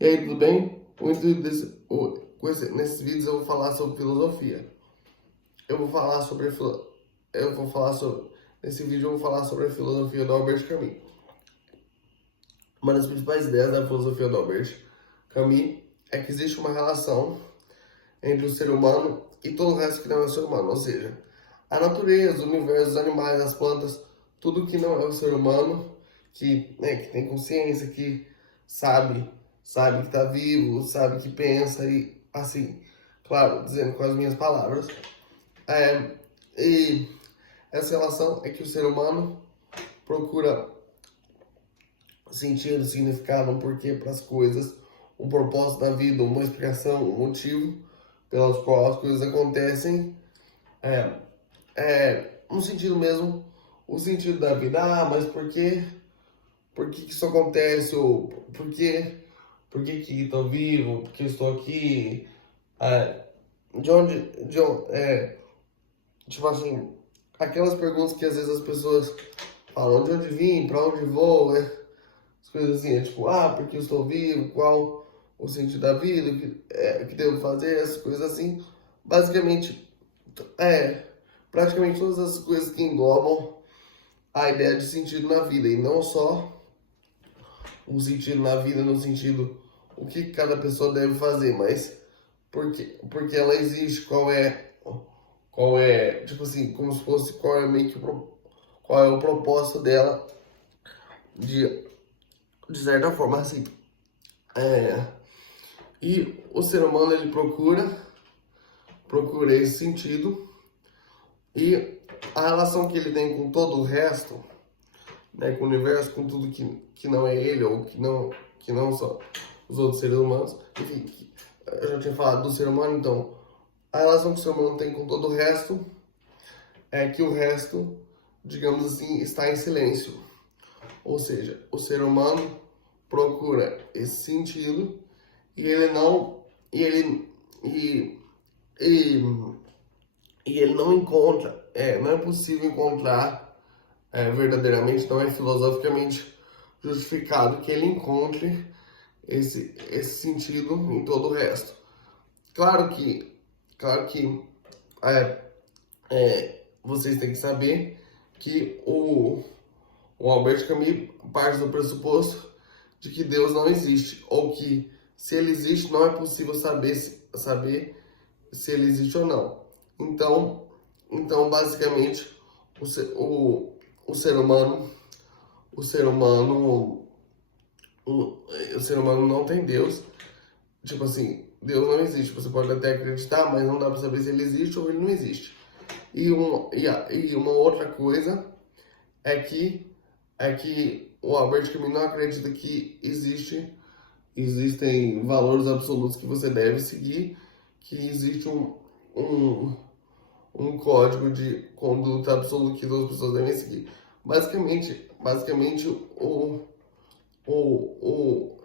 E aí, tudo bem? Nesses vídeos eu vou falar sobre filosofia. Eu vou falar sobre, eu vou falar sobre, nesse vídeo eu vou falar sobre a filosofia do Albert Camus. Uma das principais ideias da filosofia do Albert Camus é que existe uma relação entre o ser humano e todo o resto que não é o ser humano, ou seja, a natureza, o universo, os animais, as plantas, tudo que não é o ser humano, que tem consciência, que sabe que está vivo, sabe que pensa e assim, claro, dizendo com as minhas palavras. É, e essa relação é que o ser humano procura sentido, significado, um porquê para as coisas, um propósito da vida, uma explicação, um motivo pelas quais as coisas acontecem. É, um sentido mesmo, o sentido da vida. Ah, mas por quê? Por que isso acontece? Ou por que estou vivo? Por que estou aqui? É, tipo assim, aquelas perguntas que às vezes as pessoas falam, de onde vim, para onde vou, né? As coisas assim, tipo, por que eu estou vivo, qual o sentido da vida, o que devo fazer, essas coisas assim. Basicamente, é, praticamente todas as coisas que englobam a ideia de sentido na vida, e não só um sentido na vida no sentido o que cada pessoa deve fazer, mas porque ela existe, tipo assim, como se fosse qual é meio que qual é o propósito dela de, de certa forma, assim. É, e o ser humano, ele procura esse sentido, e a relação que ele tem com todo o resto, né, com o universo, com tudo que não é ele, ou que não são os outros seres humanos, enfim, eu já tinha falado do ser humano, então, a relação que o ser humano tem com todo o resto é que o resto, digamos assim, está em silêncio. Ou seja, o ser humano procura esse sentido e ele não e ele e, e, e ele não encontra, não é possível encontrar verdadeiramente, não é filosoficamente justificado que ele encontre esse sentido em todo o resto. Claro que, claro que é, vocês têm que saber que o Albert Camus parte do pressuposto de que Deus não existe, ou que se ele existe não é possível saber se ele existe ou não. Então basicamente o ser, o ser humano o ser humano o ser humano não tem Deus. Tipo assim, Deus não existe. Você pode até acreditar, mas não dá para saber se ele existe ou ele não existe. E uma outra coisa é que o Albert Camus não acredita que existem valores absolutos que você deve seguir, que existe um, um código de conduta absoluto que todas as pessoas devem seguir. Basicamente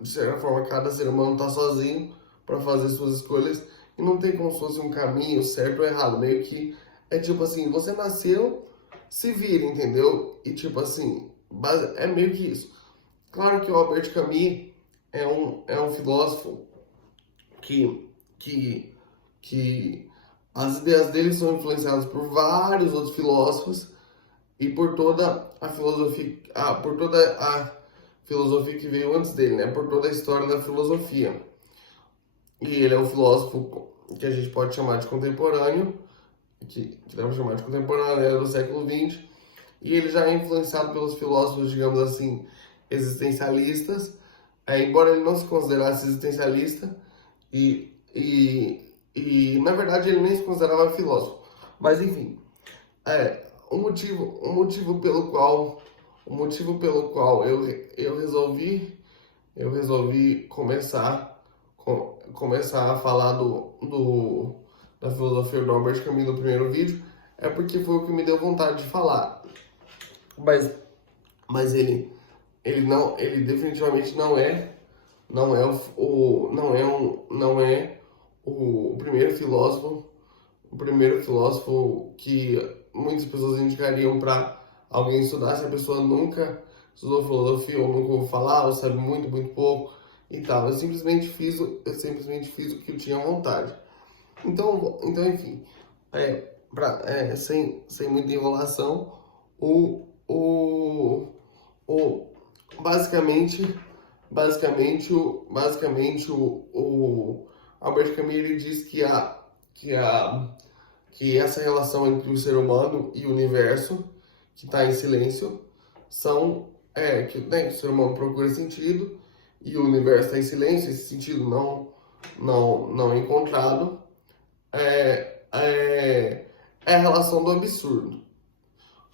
de certa forma, cada ser humano está sozinho para fazer suas escolhas e não tem como se fosse um caminho certo ou errado. Meio que é tipo assim, você nasceu, se vira, entendeu? E tipo assim, é meio que isso. Claro que o Albert Camus é um filósofo que, que, que as ideias dele são influenciadas por vários outros filósofos e por toda a filosofia, que veio antes dele, né? Por toda a história da filosofia. E ele é um filósofo que a gente pode chamar de contemporâneo, que dá para chamar de contemporâneo, é do século XX, e ele já é influenciado pelos filósofos, digamos assim, existencialistas, embora ele não se considerasse existencialista, e na verdade ele nem se considerava filósofo. Mas enfim, o motivo pelo qual eu resolvi começar a falar da filosofia do Albert Camus no primeiro vídeo, é porque foi o que me deu vontade de falar. Mas ele definitivamente não é o primeiro filósofo que muitas pessoas indicariam para alguém estudar se a pessoa nunca estudou filosofia ou nunca ouviu falar ou sabe muito pouco. e tal. Eu simplesmente fiz o que eu tinha vontade. Então enfim, sem muita enrolação, o, o, o, basicamente, o Albert Camus ele diz que essa relação entre o ser humano e o universo, que está em silêncio, que o ser humano procura sentido e o universo está em silêncio, esse sentido não é encontrado, é a relação do absurdo.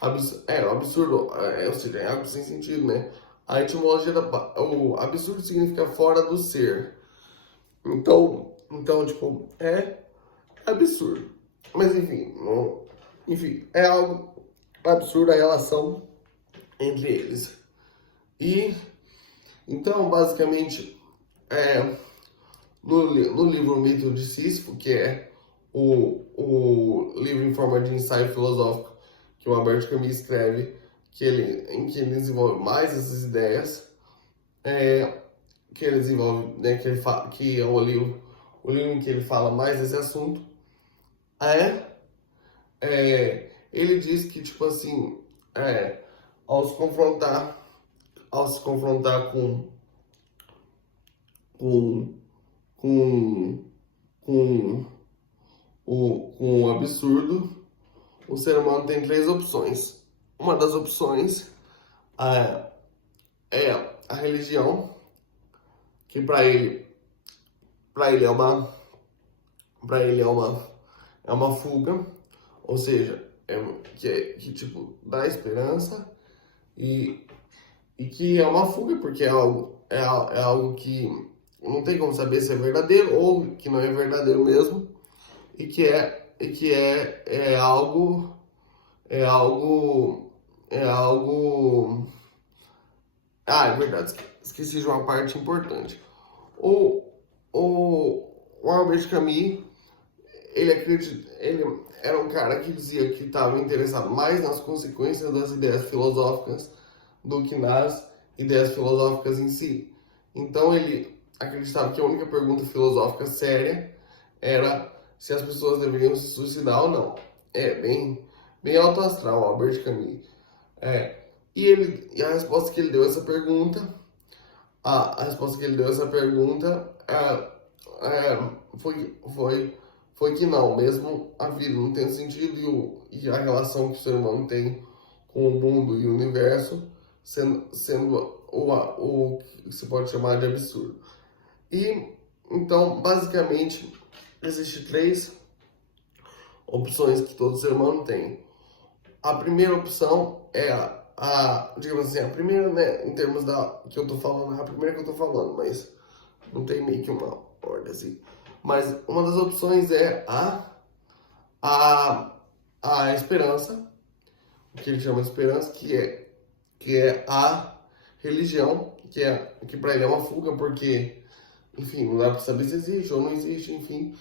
O absurdo, ou seja, é algo sem sentido, né? A etimologia o absurdo significa fora do ser. Então tipo, é absurdo. Mas enfim, é algo absurdo a relação entre eles. E então, basicamente, no livro Mito de Sísifo, que é o livro em forma de ensaio filosófico que o Albert Camus escreve, em que ele desenvolve mais essas ideias, que ele desenvolve, né, que é o livro em que ele fala mais desse assunto, ele diz que, tipo assim, ao se confrontar, com, com, com, com o absurdo, o ser humano tem três opções. Uma das opções é a religião, que para ele é uma fuga, ou seja, que tipo dá esperança e que é uma fuga porque é algo que não tem como saber se é verdadeiro ou que não é verdadeiro mesmo é algo é algo é algo é verdade, esqueci de uma parte importante. O, o Albert Camus, ele era um cara que dizia que estava interessado mais nas consequências das ideias filosóficas do que nas ideias filosóficas em si. Então ele acreditava que a única pergunta filosófica séria era se as pessoas deveriam se suicidar ou não. Bem alto astral, Albert Camus. E a resposta que ele deu a essa pergunta, a resposta que ele deu a essa pergunta foi que não, mesmo a vida não tem sentido e a relação que o ser humano tem com o mundo e o universo sendo o que se pode chamar de absurdo. E então, basicamente, existem três opções que todo ser humano tem. A primeira opção é digamos assim, a primeira, né, em termos que eu tô falando, é a primeira que eu tô falando, mas não tem meio que uma ordem assim. Mas uma das opções é a esperança, o que ele chama de esperança, que é a religião, que para ele é uma fuga, porque, enfim, não dá para saber se existe ou não existe, enfim,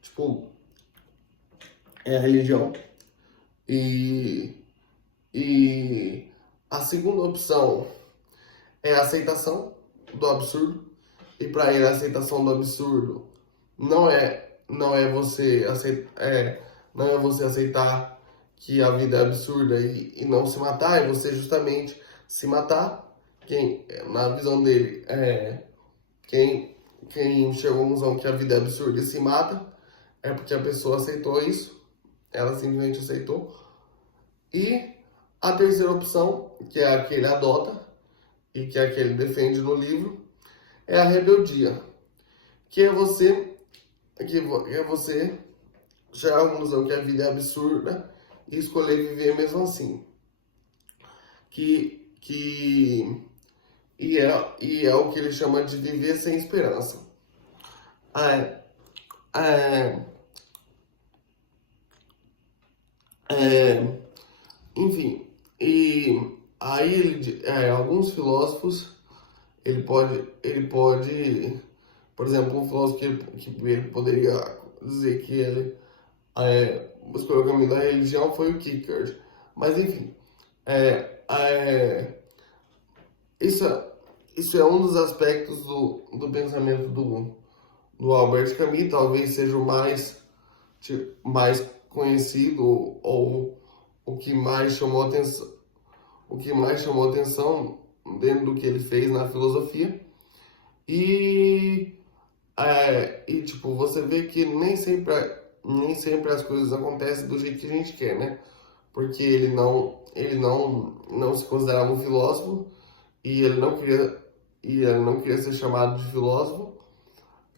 tipo, é a religião. E a segunda opção é a aceitação do absurdo, e para ele a aceitação do absurdo não é você aceitar que a vida é absurda e não se matar, é você justamente se matar. Na visão dele, quem chegou à conclusão que a vida é absurda e se mata, é porque a pessoa aceitou isso, ela simplesmente aceitou. E a terceira opção, que é a que ele adota e que é a que ele defende no livro, é a rebeldia, que é você chegar à conclusão que a vida é absurda e escolher viver mesmo assim. E é o que ele chama de viver sem esperança. É, é, é, enfim, e aí alguns filósofos, por exemplo, um filósofo que ele poderia dizer que ele escolheu o caminho da religião foi o Kierkegaard. Mas enfim, é, é, isso, isso é um dos aspectos do pensamento do Albert Camus, talvez seja o mais conhecido ou o que mais chamou atenção, dentro do que ele fez na filosofia. E, tipo, você vê que nem sempre as coisas acontecem do jeito que a gente quer, né? Porque ele não se considerava um filósofo e ele não queria ser chamado de filósofo.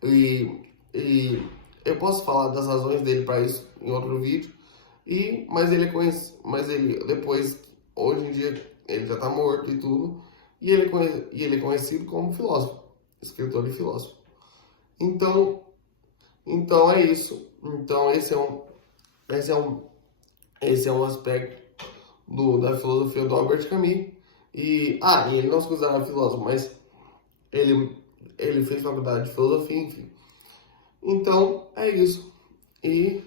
E eu posso falar das razões dele para isso em outro vídeo. Mas ele depois, hoje em dia, ele já está morto e tudo. E ele é conhecido como filósofo, escritor e filósofo. Então é isso. Então esse é um, esse é um aspecto da filosofia do Albert Camus. E ele não se considerava filósofo, mas ele fez faculdade de filosofia, enfim. Então é isso. E